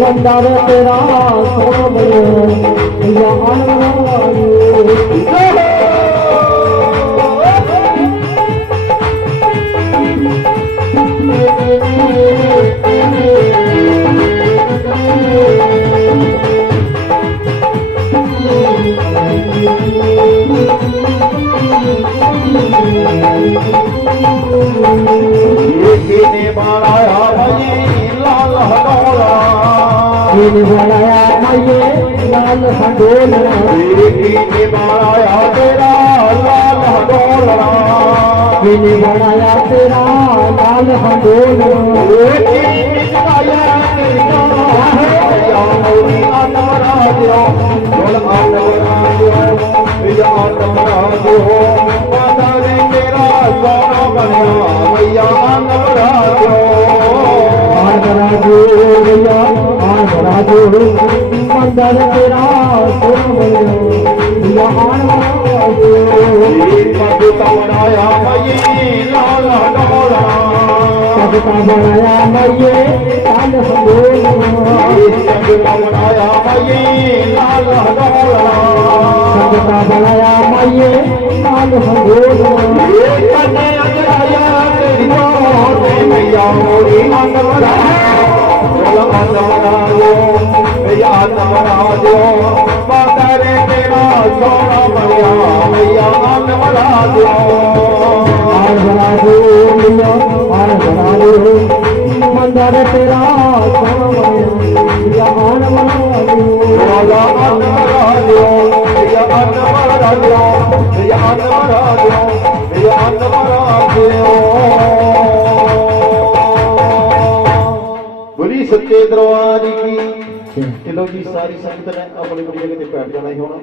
मंदार तेरा बनाया मैं लाल हडोलना बनाया तेरा लाल हडोलना बनाया तेरा लाल हडोलना मंदर तेरा बनाया मैं लाल हडोला बनाया मैं लाल हडोला बनाया मैं लाल हडोला बनाया मैं लाल हडोला मैया मोरी मंदर तेरा बोली सच्चे दरबार की। चलो जी सारी संगत ने अपनी अपनी जगह बैठ जाना ही होना।